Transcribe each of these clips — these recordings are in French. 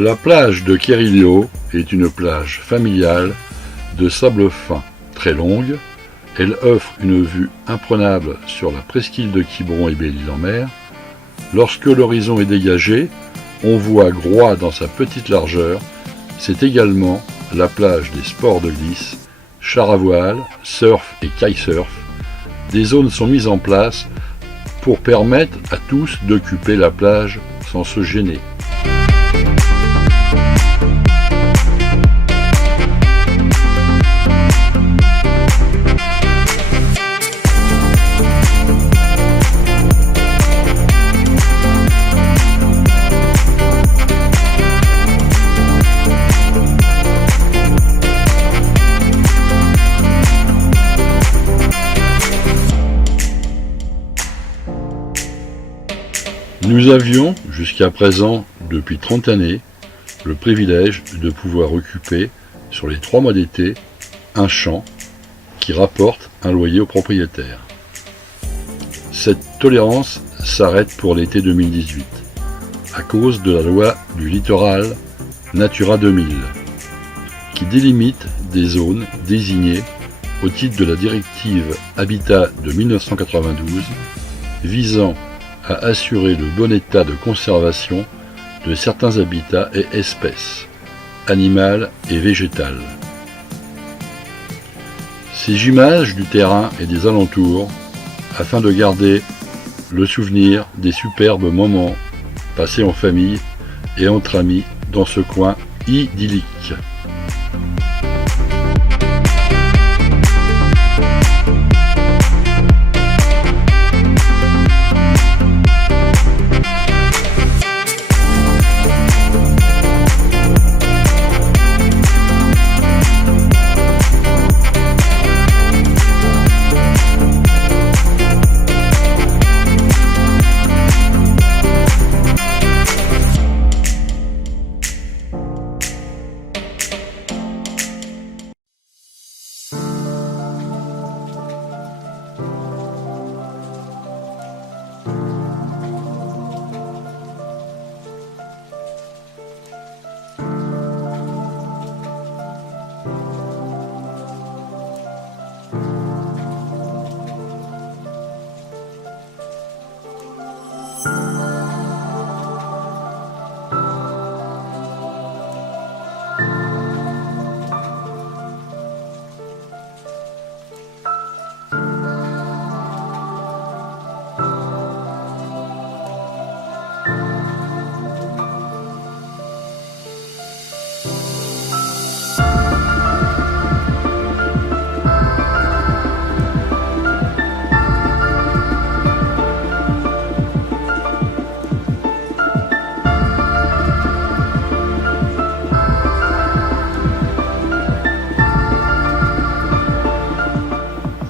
La plage de Kérilio est une plage familiale de sable fin, très longue. Elle offre une vue imprenable sur la presqu'île de Quiberon et Belle-Île-en-Mer. Lorsque l'horizon est dégagé, on voit Groix dans sa petite largeur. C'est également la plage des sports de glisse, char à voile, surf et kitesurf. Des zones sont mises en place pour permettre à tous d'occuper la plage sans se gêner. Nous avions, jusqu'à présent, depuis 30 années, le privilège de pouvoir occuper, sur les 3 mois d'été, un champ qui rapporte un loyer au propriétaire. Cette tolérance s'arrête pour l'été 2018, à cause de la loi du littoral Natura 2000, qui délimite des zones désignées au titre de la directive Habitat de 1992, visant à assurer le bon état de conservation de certains habitats et espèces, animales et végétales. Ces images du terrain et des alentours, afin de garder le souvenir des superbes moments passés en famille et entre amis dans ce coin idyllique.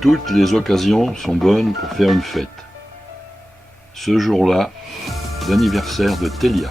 Toutes les occasions sont bonnes pour faire une fête. Ce jour-là, l'anniversaire de Télia.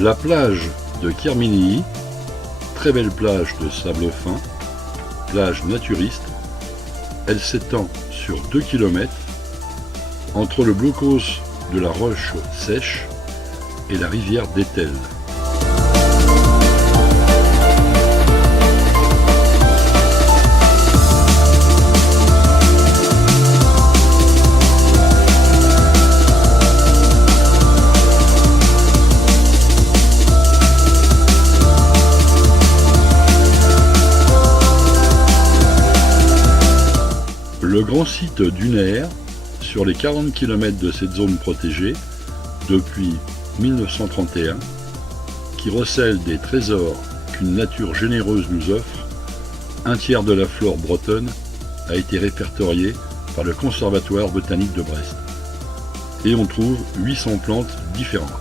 La plage de Kerminii, très belle plage de sable fin, plage naturiste, elle s'étend sur 2 km entre le blocos de la Roche Sèche et la rivière d'Etel. Le grand site dunaire, sur les 40 km de cette zone protégée, depuis 1931, qui recèle des trésors qu'une nature généreuse nous offre, un tiers de la flore bretonne a été répertorié par le Conservatoire botanique de Brest. Et on trouve 800 plantes différentes.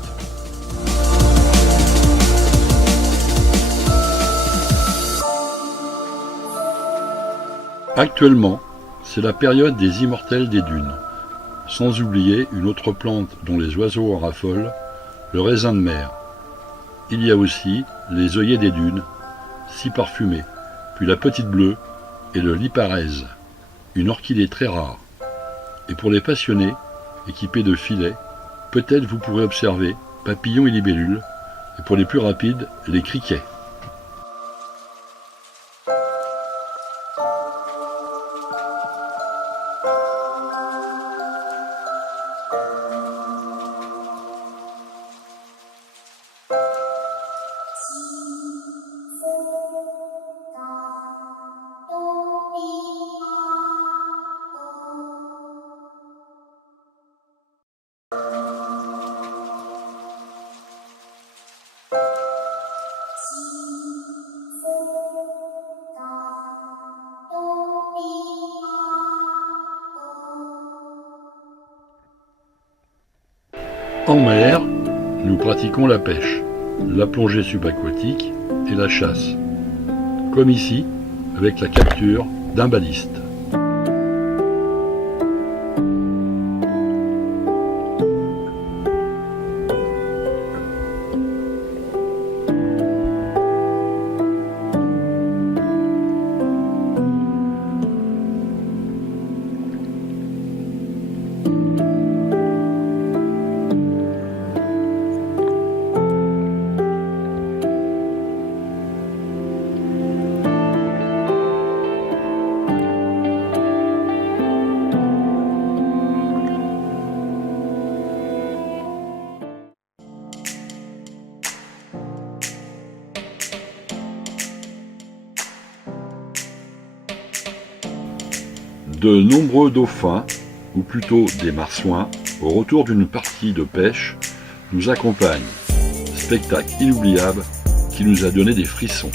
Actuellement, c'est la période des immortels des dunes, sans oublier une autre plante dont les oiseaux en raffolent, le raisin de mer. Il y a aussi les œillets des dunes, si parfumés, puis la petite bleue et le liparèse, une orchidée très rare. Et pour les passionnés, équipés de filets, peut-être vous pourrez observer papillons et libellules, et pour les plus rapides, les criquets. En mer, nous pratiquons la pêche, la plongée subaquatique et la chasse, comme ici avec la capture d'un baliste. De nombreux dauphins, ou plutôt des marsouins, au retour d'une partie de pêche, nous accompagnent. Spectacle inoubliable qui nous a donné des frissons.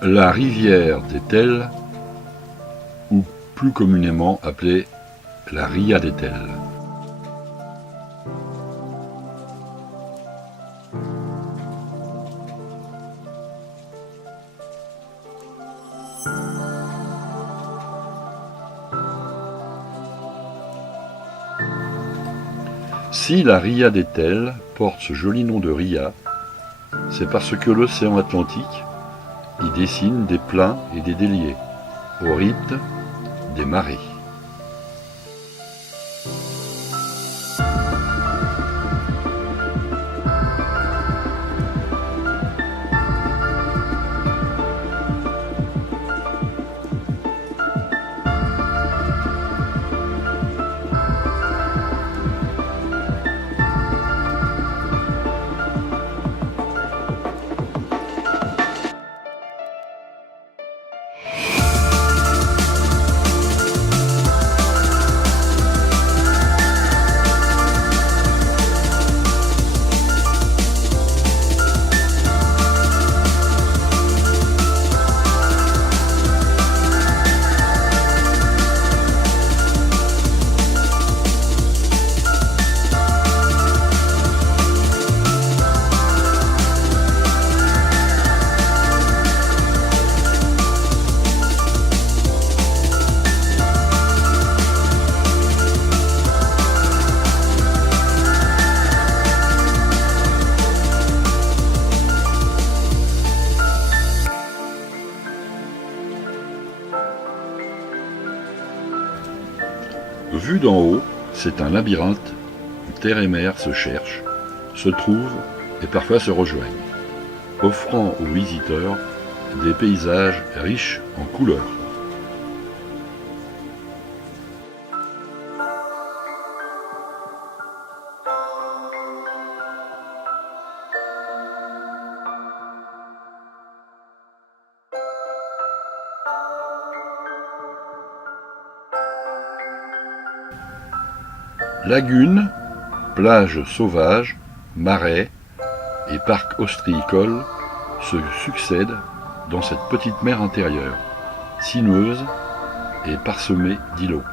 La rivière d'Etel, ou plus communément appelée la Ria d'Etel. Si la ria d'Etel porte ce joli nom de ria, c'est parce que l'océan Atlantique y dessine des pleins et des déliés, au rythme des marées. Vu d'en haut, c'est un labyrinthe où terre et mer se cherchent, se trouvent et parfois se rejoignent, offrant aux visiteurs des paysages riches en couleurs. Lagunes, plages sauvages, marais et parcs ostréicoles se succèdent dans cette petite mer intérieure, sinueuse et parsemée d'îlots.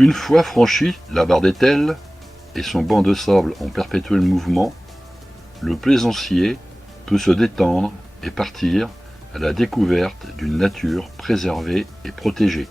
Une fois franchi la barre d'Etel et son banc de sable en perpétuel mouvement, le plaisancier peut se détendre et partir à la découverte d'une nature préservée et protégée.